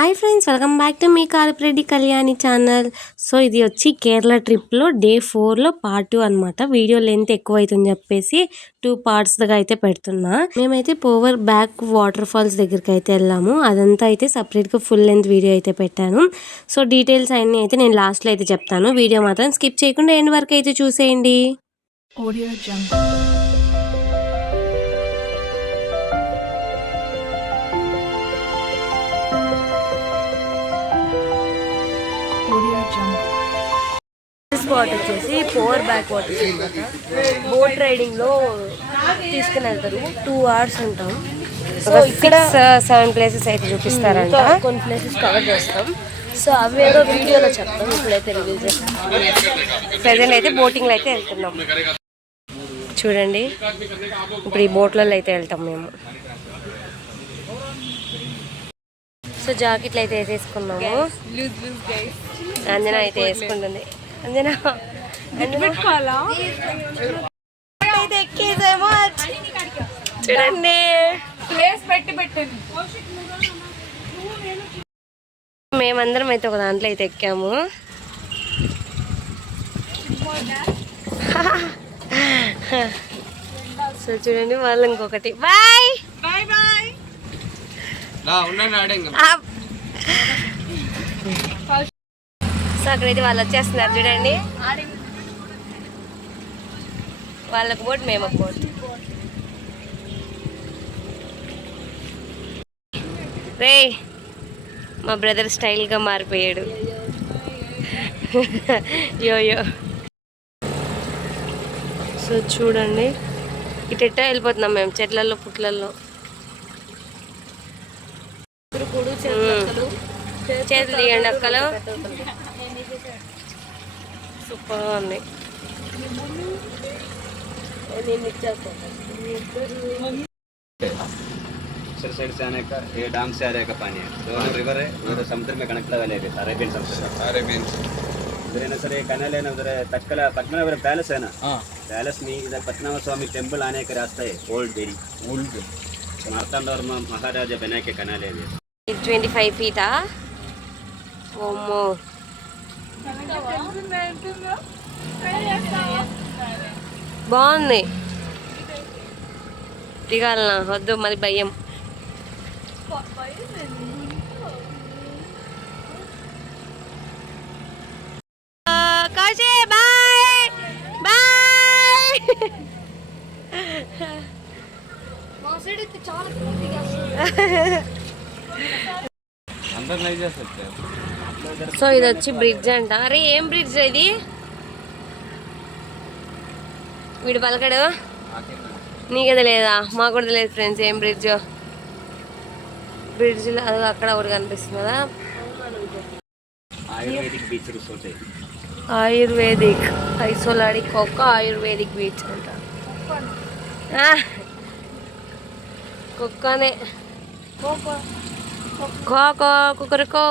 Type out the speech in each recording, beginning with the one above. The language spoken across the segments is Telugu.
Hi friends, welcome back to మీ కాలిప్రెడ్డి కళ్యాణి ఛానల్. సో ఇది వచ్చి కేరళ ట్రిప్లో డే 4లో పార్ట్ 2 అనమాట. వీడియో లెంత్ ఎక్కువ అవుతుందని చెప్పేసి 2 పార్ట్స్గా అయితే పెడుతున్నా. మేమైతే పోవర్ బ్యాక్ వాటర్ ఫాల్స్ దగ్గరికి అయితే వెళ్ళాము. అదంతా అయితే సపరేట్గా ఫుల్ లెంత్ వీడియో అయితే పెట్టాను. సో డీటెయిల్స్ అన్నీ అయితే నేను లాస్ట్లో అయితే చెప్తాను. వీడియో మాత్రం స్కిప్ చేయకుండా ఎండ్ వరకు అయితే చూసేయండి. స్పాట్ వచ్చేసి పోవర్ బ్యాక్ వాటర్స్ అనమాట. బోట్ రైడింగ్ లో తీసుకుని వెళ్తారు. 2 hours ఉంటాం. సో ఇక్కడ 6-7 ప్లేసెస్ అయితే చూపిస్తారంట. కొన్ని ప్లేసెస్ కవర్ చేస్తాం. సో అవి ఏదో వీడియోలో చెప్తాం. ఇప్పుడైతే రివ్యూ చేస్తాం. ప్రెజెంట్ అయితే బోటింగ్లో అయితే వెళ్తున్నాం. చూడండి, ఇప్పుడు ఈ బోట్లలో అయితే వెళ్తాం మేము. సో జాకెట్లు అయితే వేసేసుకున్నాము. అంజనా అయితే వేసుకుంటుంది. అంజనా అయితే ఎక్కేసాము. చూడండి, మేమందరం అయితే ఒక దాంట్లో అయితే ఎక్కాము. సో చూడండి, వాళ్ళు ఇంకొకటి బాయ్ బాయ్ బాయ్. సో అక్కడైతే వాళ్ళు వచ్చేస్తున్నారు. చూడండి, వాళ్ళకు బోట్, మేము ఒక బోట్. రే, మా బ్రదర్ స్టైల్గా మారిపోయాడు. యోయో. సో చూడండి, ఇటెట్టా వెళ్ళిపోతున్నాం మేము చెట్లలో పుట్లలో. చేతులు తీయండి అక్కలు. సూపర్గా ఉంది. साइड से आने का, ये डैम से आ रहा का पानी है. दोनों रिवर है, उधर समुद्र में कनेक्ट लगा लेते अरेबियन समुद्र. अरेबियन उधर है ना सर, ये कैनाल है ना. उधर तटकला पद्मनाभ पैलेस है ना. पैलेस में इधर पद्मनाभ स्वामी टेम्पल आने का रास्ता है. ओल्ड वेरी ओल्ड मार्तांड और महाराजा बना के कैनाल है. 25 feet. ఓమో, బాగుంది. దిగాలనా వద్దు, మరి భయం. Kashi bye bye. సో ఇది వచ్చి బ్రిడ్జ్ అంట. అరే ఏం బ్రిడ్జ్ ఇది? వీడు పలకడు, నీకది లేదా? మాకు కూడా తెలియదు ఫ్రెండ్స్ ఏం బ్రిడ్జ్. బ్రిడ్జ్లో అది అక్కడ ఒకటి కనిపిస్తుంది కదా. ఆయుర్వేదిక్ ఐసోలాడి కొక్క ఆయుర్వేదిక్ బీచ్ అంట. కుక్కనే కోకో కుక్కరకో.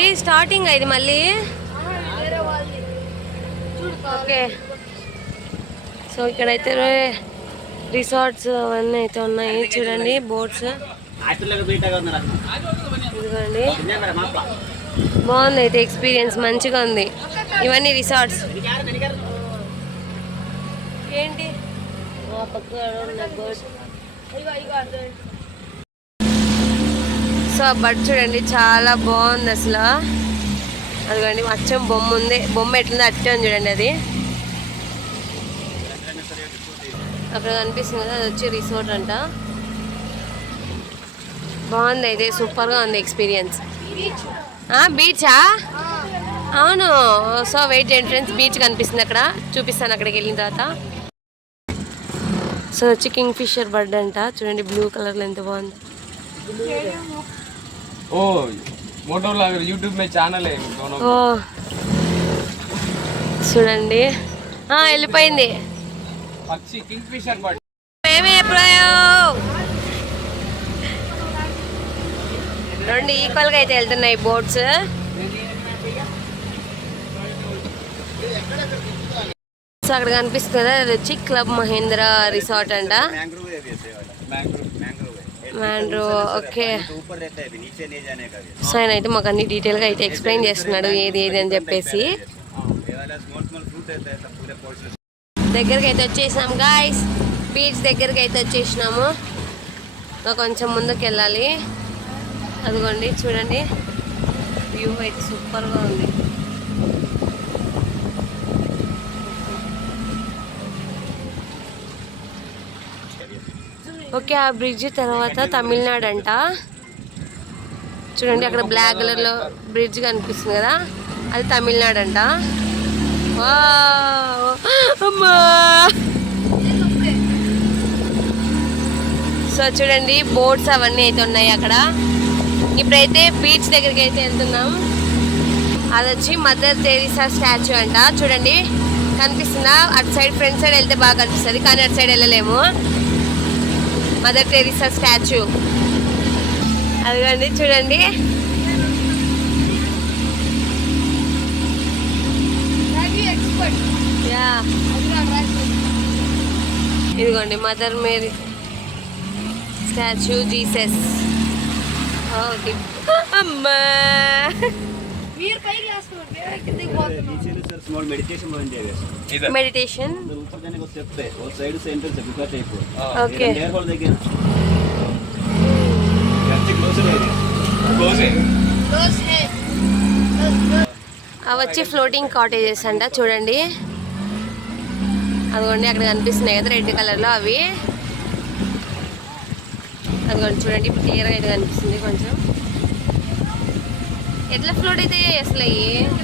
ఏ స్టార్టింగ్ ఇది మళ్ళీ. ఓకే, సో ఇక్కడైతే రిసార్ట్స్ అవన్నీ అయితే ఉన్నాయి. చూడండి బోట్స్. ఇదిగోండి, బాగుంది అయితే ఎక్స్పీరియన్స్, మంచిగా ఉంది. ఇవన్నీ రిసార్ట్స్. ఏంటి సో బట్ చూడండి, చాలా బాగుంది అసలు. అదిగోండి అచ్చం బొమ్మ ఉంది. బొమ్మ ఎట్లుందో అట్టే ఉంది చూడండి. అది అక్కడ కనిపిస్తుంది కదా, అది వచ్చి రిసార్ట్ అంట. బాగుంది అయితే, సూపర్గా ఉంది ఎక్స్పీరియన్స్. బీచా? అవును. సో వెయిట్ చేయండి ఫ్రెండ్స్, బీచ్ కనిపిస్తుంది అక్కడ, చూపిస్తాను అక్కడికి వెళ్ళిన తర్వాత. సో వచ్చి కింగ్ ఫిషర్ బర్డ్ అంట. చూడండి బ్లూ కలర్లో ఎంత బాగుంది. చూడండి వెళ్ళిపోయింది. మేమే ఎప్పుడో రెండు ఈక్వల్గా అయితే వెళ్తున్నాయి బోట్స్. సో అక్కడ కనిపిస్తుంది కదా, అది వచ్చి క్లబ్ మహేంద్ర రిసార్ట్ అంట. మ్యాండ్రో ఓకే. సో ఆయన అయితే మాకు అన్ని డీటెయిల్గా అయితే ఎక్స్ప్లెయిన్ చేస్తున్నాడు ఏది ఏది అని చెప్పేసి. దగ్గరికి అయితే వచ్చేసినాం గాయ్స్, బీచ్ దగ్గరికి అయితే వచ్చేసినాము. ఇంకా కొంచెం ముందుకు వెళ్ళాలి. అదిగోండి చూడండి, వ్యూ అయితే సూపర్గా ఉంది. ఓకే, ఆ బ్రిడ్జ్ తర్వాత తమిళనాడు అంట. చూడండి అక్కడ బ్లాక్ కలర్లో బ్రిడ్జ్ కనిపిస్తుంది కదా, అది తమిళనాడు అంట. అమ్మా, సో చూడండి బోట్స్ అవన్నీ అయితే ఉన్నాయి అక్కడ. ఇప్పుడైతే బీచ్ దగ్గరికి అయితే వెళ్తున్నాం. అది వచ్చి మదర్ తెరీసా స్టాచ్యూ అంట. చూడండి కనిపిస్తుందా, అటు సైడ్ ఫ్రంట్ సైడ్ వెళ్తే బాగా కనిపిస్తుంది, కానీ అటు సైడ్ వెళ్ళలేము. మదర్ తెరీసా స్టాచ్యూ అదిగోండి చూడండి. ఇదిగోండి మదర్ మేరీ స్టాచ్యూ, జీసస్. అమ్మా మెడిటేషన్. ఓకే, అవి వచ్చి ఫ్లోటింగ్ కాటేజెస్ అంట. చూడండి అదిగోండి అక్కడ కనిపిస్తున్నాయి కదా రెడ్ కలర్లో అవి. అదిగోండి చూడండి ఇప్పుడు క్లియర్గా అయితే కనిపిస్తుంది. కొంచెం ఎట్లా ఫ్లోట్ అయితే అసలు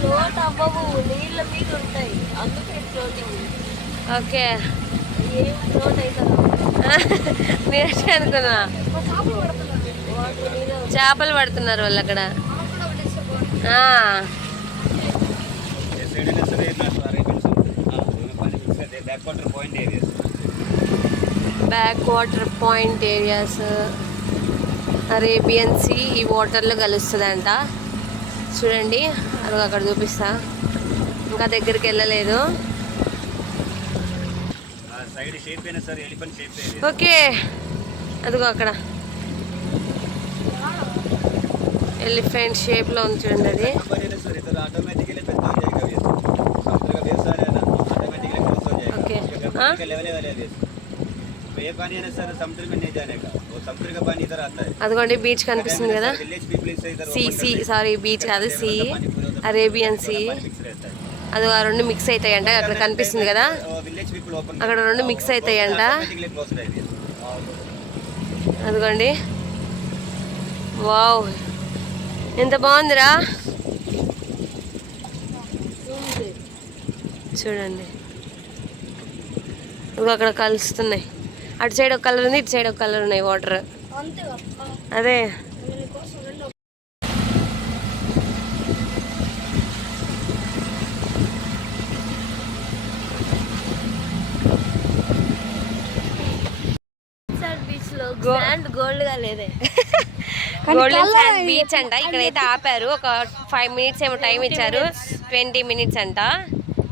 ఫ్లోట్ అవ్వవు, నీళ్ళ మీద ఉంటాయి, అందుకే ఫ్లోటింగ్. ఓకే, ఏం ఫ్లోట్ అవుతుంది నేనే అనుకున్నా. చేపలు పడుతున్నారు వాళ్ళు అక్కడ. Back water point areas, Arabian sea ఈ వాటర్లో కలుస్తుందంట. చూడండి అది అక్కడ చూపిస్తా, ఇంకా దగ్గరికి వెళ్ళలేదు. ఓకే అదిగో అక్కడ ఎలిఫెంట్ షేప్లో ఉంది చూడండి అది. ఓకే, అదిగోండి బీచ్ కనిపిస్తుంది కదా, సారీ బీచ్ కాదు, సీ, అరేబియన్ సీ. అది ఆ రెండు మిక్స్ అవుతాయంట, అక్కడ కనిపిస్తుంది కదా, అక్కడ రెండు మిక్స్ అవుతాయంట. అదిగోండి, వావ్ ఎంత బాగుందిరా చూడండి. అక్కడ కలుస్తున్నాయి, అటు సైడ్ ఒక కలర్ ఉంది, ఇటు సైడ్ ఒక కలర్ ఉన్నాయి వాటర్. అదే గోల్డ్ గా లేదే, గోల్డెన్ శాండ్ బీచ్ అంట. ఇక్కడైతే ఆపారు, ఒక 5 minutes ఏమో టైం ఇచ్చారు, 20 minutes అంట.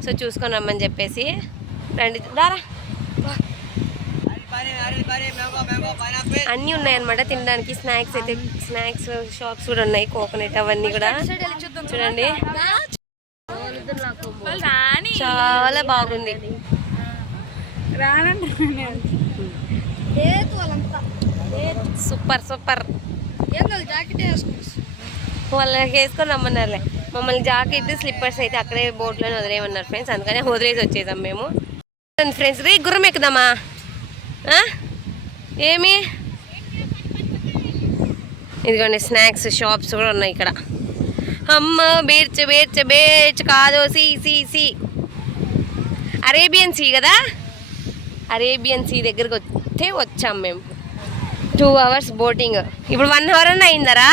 సో చూసుకొని రమ్మని చెప్పేసి రండి. దారా అన్నీ ఉన్నాయన్నమాట తినడానికి. స్నాక్స్ అయితే స్నాక్స్ షాప్స్ కూడా ఉన్నాయి, కోకోనట్ అవన్నీ కూడా చూడండి. చాలా బాగుంది. Super super. వాళ్ళకి వేసుకొని రమ్మన్నారులే, మమ్మల్ని జాకెట్ స్లిప్పర్స్ అయితే అక్కడే బోట్లోనే వదిలేయమన్నారు ఫ్రెండ్స్, అందుకని వదిలేసి వచ్చేసాం మేము. ఫ్రెండ్స్ రీ గుర్రం ఎక్కుదామా? ఏమి ఇదిగోండి స్నాక్స్ షాప్స్ కూడా ఉన్నాయి ఇక్కడ. అమ్మ బీచ్ బీచ్ బీచ్ కాదు, sea sea sea, Arabian sea కదా, అరేబియన్ సీ దగ్గరికి వస్తే వచ్చాం మేము. 2 hours బోటింగ్. ఇప్పుడు 1 hour అన్న అయిందరా?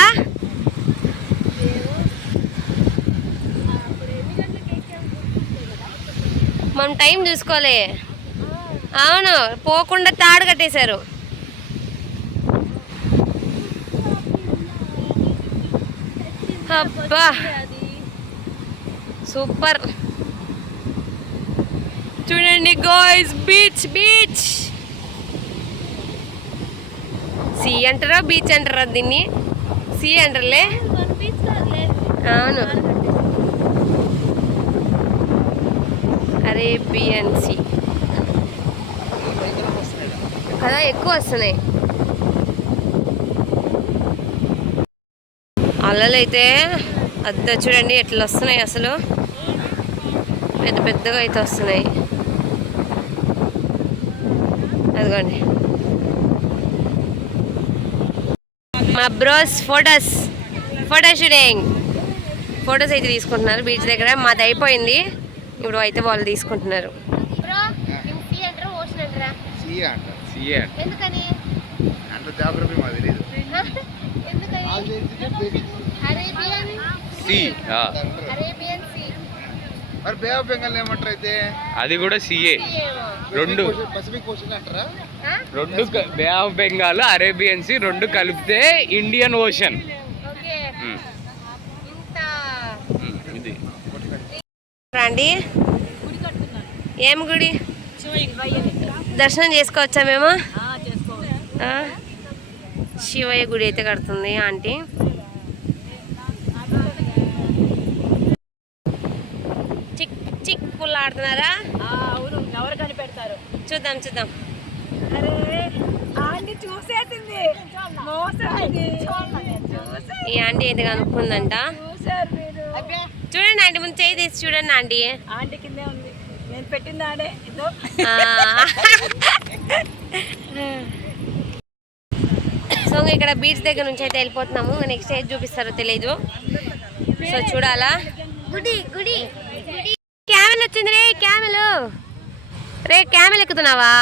మనం టైం చూసుకోలే. అవును, పోకుండా తాడు కట్టేశారు. అబ్బా సూపర్. చూడండి గాయ్స్, బీచ్ బీచ్. సీ అంటారా బీచ్ అంటారా? దీన్ని సీ అంటారులే. అవును, అరేబియన్ సీ కదా, ఎక్కువ వస్తున్నాయి అలలు అయితే. అద్ద చూడండి ఎట్లా వస్తున్నాయి, అసలు పెద్ద పెద్దగా అయితే వస్తున్నాయి. అదిగోండి మా బ్రోస్ ఫోటో షూటింగ్, ఫొటోస్ అయితే తీసుకుంటున్నారు బీచ్ దగ్గర. మాది అయిపోయింది, ఇప్పుడు అయితే వాళ్ళు తీసుకుంటున్నారు. అది కూడా సిఏ. రెండు బే ఆఫ్ బెంగాల్, అరేబియన్ సీ రెండు కలిపితే ఇండియన్ ఓషన్. ఇది రండి. ఏం గుడి దర్శనం చేసుకోవచ్చా మేము? శివయ్య గుడి అయితే కడుతుంది ఆంటీ. చిక్ చిక్ పుల్ల ఆడుతున్నారా? అవును, ఎవరు కనిపెడతారు? చూద్దాం చూద్దాం. ఈ ఆంటీ అయితే కనుక్కుందంట. చూడండి ఆంటీ, ముందు చేయి తీసి చూడండి ఆంటీ. ఆంటీ కిందే ఉంది, నేను పెట్టింది ఆడే. సో ఇక్కడ బీచ్ దగ్గర నుంచి అయితే వెళ్ళిపోతున్నాము. నెక్స్ట్ ఏది చూపిస్తారో తెలీదు, సో చూడాలా. క్యామెల్ వచ్చింది రే, క్యామెల్ రే, క్యామెల్ ఎక్కుతున్నావా?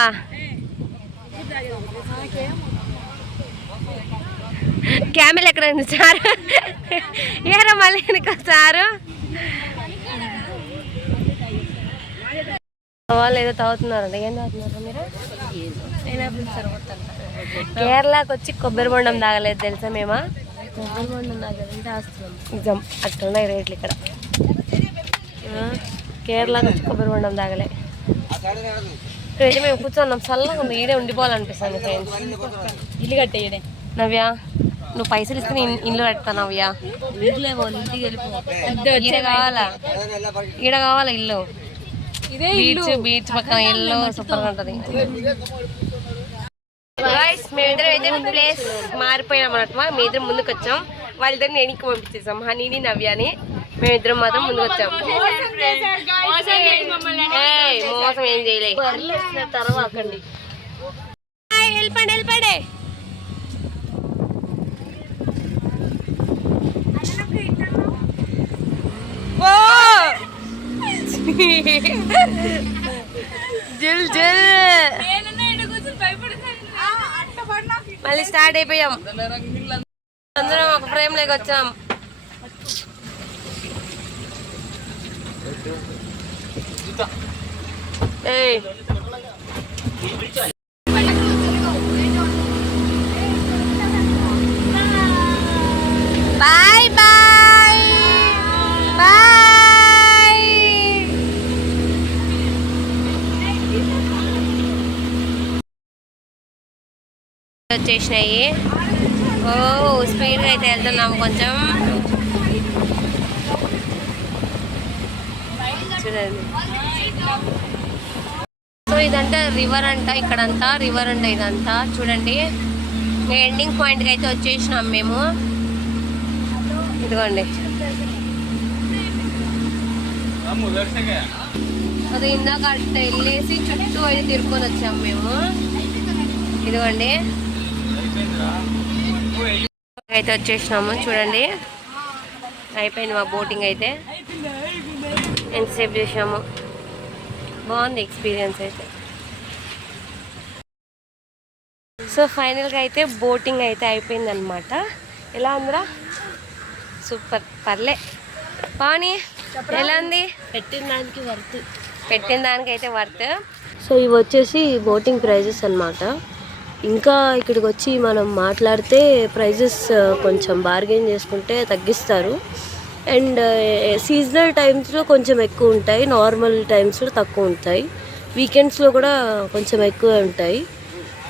క్యామెల్ ఎక్కడ ఉంది సార్? ఏరా మళ్ళీ వెనక సారు వాళ్ళు ఏదో తాగుతున్నారండి. ఏం తాగుతున్నారు మీరు? కేరళకి వచ్చి కొబ్బరి బొండం తాగలేదు తెలుసా మేము. కొబ్బరి బొండం తాగలేదంటే ఆస్తున్నాం నిజం. అట్లున్నాయి రేట్లు ఇక్కడ. కేరళకి వచ్చి కొబ్బరి బొండం తాగలే. ఇక్కడైతే మేము కూర్చున్నాం, చల్లగా ఉంది. ఈడే ఉండిపోవాలనిపిస్తుంది ఫ్రెండ్స్. ఇల్లు కట్టేయడే నవ్య, నువ్వు పైసలు ఇస్తే నేను ఇల్లు కడతా నవ్య. ఈడ కావాలా, ఈడ కావాలా ఇల్లు? బీచ్ పక్కన ఇల్లు సూపర్ గా ఉంటది. మేమిద్దరం అయితే ప్లేస్ మారిపోయినాం అన్నమాట. మేమిద్దరం ముందుకు వచ్చాం, వాళ్ళిద్దరిని వెనక్కి పంపించేసాం, హనీని నవ్యాని. మేమిద్దరం మాత్రం ముందుకు వచ్చాం. మోసం ఏం చేయలే. తర్వాత వెళ్ళిపండి వెళ్ళిపండి. జిల్ జిల్ మళ్ళీ స్టార్ట్ అయిపోయాం. అందరం ఒక ఫ్రేమ్ లేక వచ్చాం. Bye bye bye. వచ్చేసినాయి. ఓ స్పీడ్గా అయితే వెళ్తున్నాము కొంచెం. చూడండి, సో ఇదంతా రివర్ అంట, ఇక్కడంతా రివర్ అంట ఇదంతా. చూడండి, ఎండింగ్ పాయింట్కి అయితే వచ్చేసినాం మేము. ఇదిగోండి, అది ఇందాక అట్ట వెళ్ళేసి చుట్టూ అయితే తిరుక్కొని వచ్చాము మేము. ఇదిగోండి అయితే వచ్చేసినాము. చూడండి, అయిపోయింది మా బోటింగ్ అయితే. ఎంతసేపు చేసాము, బాగుంది ఎక్స్పీరియన్స్ అయితే. సో ఫైనల్గా అయితే బోటింగ్ అయితే అయిపోయింది అనమాట. ఎలా ఉందిరా? సూపర్, పర్లే. పావని ఎలా ఉంది? పెట్టిన దానికైతే వర్త్. సో ఇవి వచ్చేసి బోటింగ్ ప్రైజెస్ అన్నమాట. ఇంకా ఇక్కడికి వచ్చి మనం మాట్లాడితే ప్రైజెస్ కొంచెం బార్గెన్ చేసుకుంటే తగ్గిస్తారు. అండ్ సీజనల్ టైమ్స్లో కొంచెం ఎక్కువ ఉంటాయి, నార్మల్ టైమ్స్లో తక్కువ ఉంటాయి. వీకెండ్స్లో కూడా కొంచెం ఎక్కువ ఉంటాయి.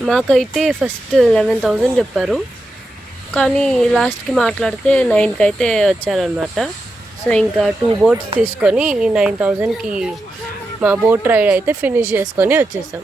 మాకైతే ఫస్ట్ 11,000 చెప్పారు, కానీ లాస్ట్కి మాట్లాడితే 9కి అయితే వచ్చారనమాట. సో ఇంకా 2 బోట్స్ తీసుకొని 9,000కి మా బోట్ రైడ్ అయితే ఫినిష్ చేసుకొని వచ్చేసాం.